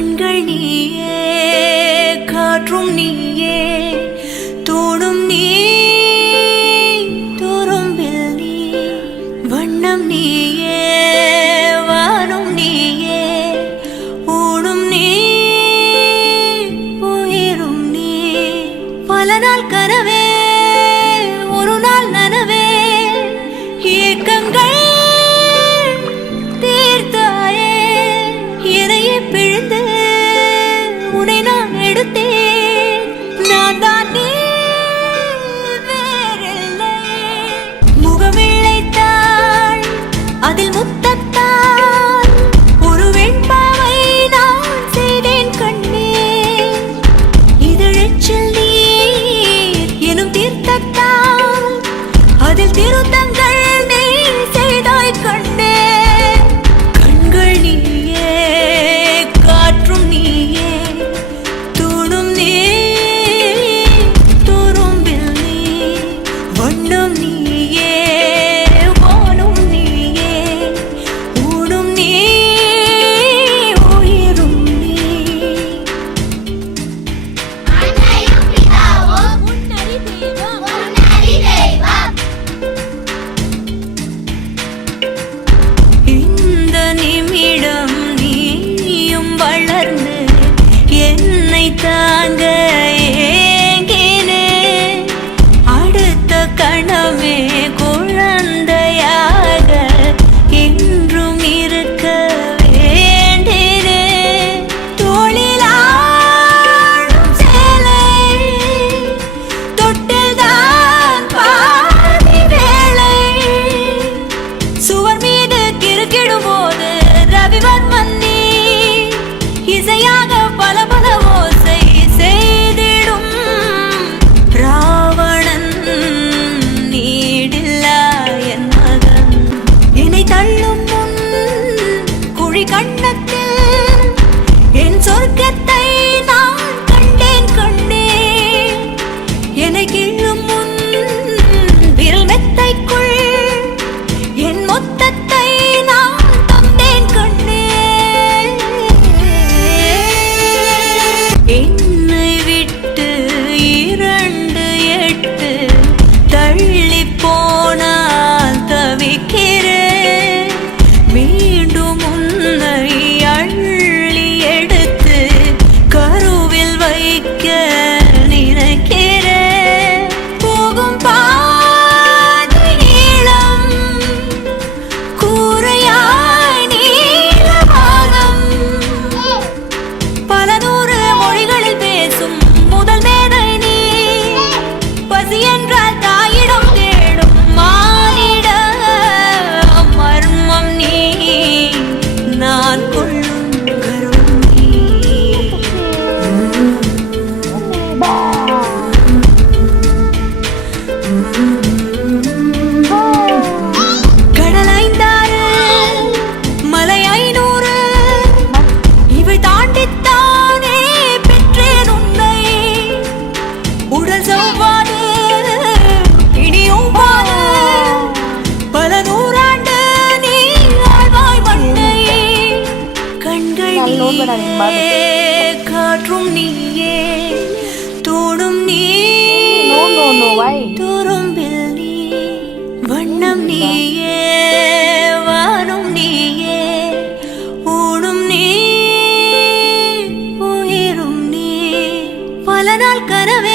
கண்கள் நீயே, காற்றும் நீயே, தோடும் நீ, துரும்பில் நீ, வண்ணம் நீயே, வானும் நீயே, ஊடும் நீ, உயிரும் நீ. பல நாள் கனவே, ஒரு நாள் நனவே, ஏக்கங்கள் தீர்த்தாயே. எதையே பிழிந்து உன்னை நான் எடுத்தேன். நான் தான் நீ, வேறில்லை. முகமிழைத்தாள், அதில் முத்தத்தால் ஒரு வெண்பாவை நான் செய்தேன் கண்ணே. இதழச்சில் நீர் எனும் தீர்த்தத்தால் அதில் திருத்தங்கள் நீ செய்தாய் கண்ணே. கண்கள் நீயே, காற்றும் நீயே, தூணும் நீ, துரும்பில் நீ, வண்ணம் நீயே, வானும் நீயே, ஊடும் நீ, உயிரும் நீ. அன்னையும் பிதாவும் முன்னறி தெய்வம் இந்த நிமிடம் நீயும் வளர்ந்து என்னை தாங்க ஏங்கினே. அடுத்த கணமே குழந்தையாக என்றும் இருக்க வேண்டினே. தோளிலாடும் சேலை தொட்டில்தான் பாதி வேளை. சுவர் மீது கிறுக்கிடும் போது ரவிவர்மன் நீ, இசையாக பல பல ஓசை செய்திடும் ராவணன் நீடில்லா என் மகன். என்னை தள்ளும் முன் குழி கண்ணத்தில் என் சொர்க்கத்தை நான் கண்டேன் கண்ணே. என்னை கிள்ளும் முன் விரல் மெத்தைக்குள் என் மொத்தத்தை நான் தந்தேன் கண்ணே. என்னை விட்டு 2 8 தள்ளி போனால் தவிக்கிறேன். மீண்டும் உன்னை அள்ளி எடுத்து கருவில் வைக்க நினைக்கிறேன். போகும் பாதை நீளம், கூரையாய் நீலவானம். பல நூறு மொழிகளில் பேசும் முதல் மேதை நீ. பசி என்றால் தாயிடம் தேடும் மானிட மர்மம் நீ. நான் கொள்ளும் கருண் நீ. கடல் 5 மலை 500 இவை தாண்டித்தானே பெற்றேன் உன்னை. உடல் செவ்வாது இனியும் பாது, பல நூறாண்டு நீ ஆழ்வாய் மண்ணை. கண்கள் நீயே, காற்றும் நீயே, தோடும் நீ, துரும்பில் நீ, வண்ணம் நீயே, வானும் நீயே, ஊடும் நீ, உயிரும் நீ. பல நாள் கனவே,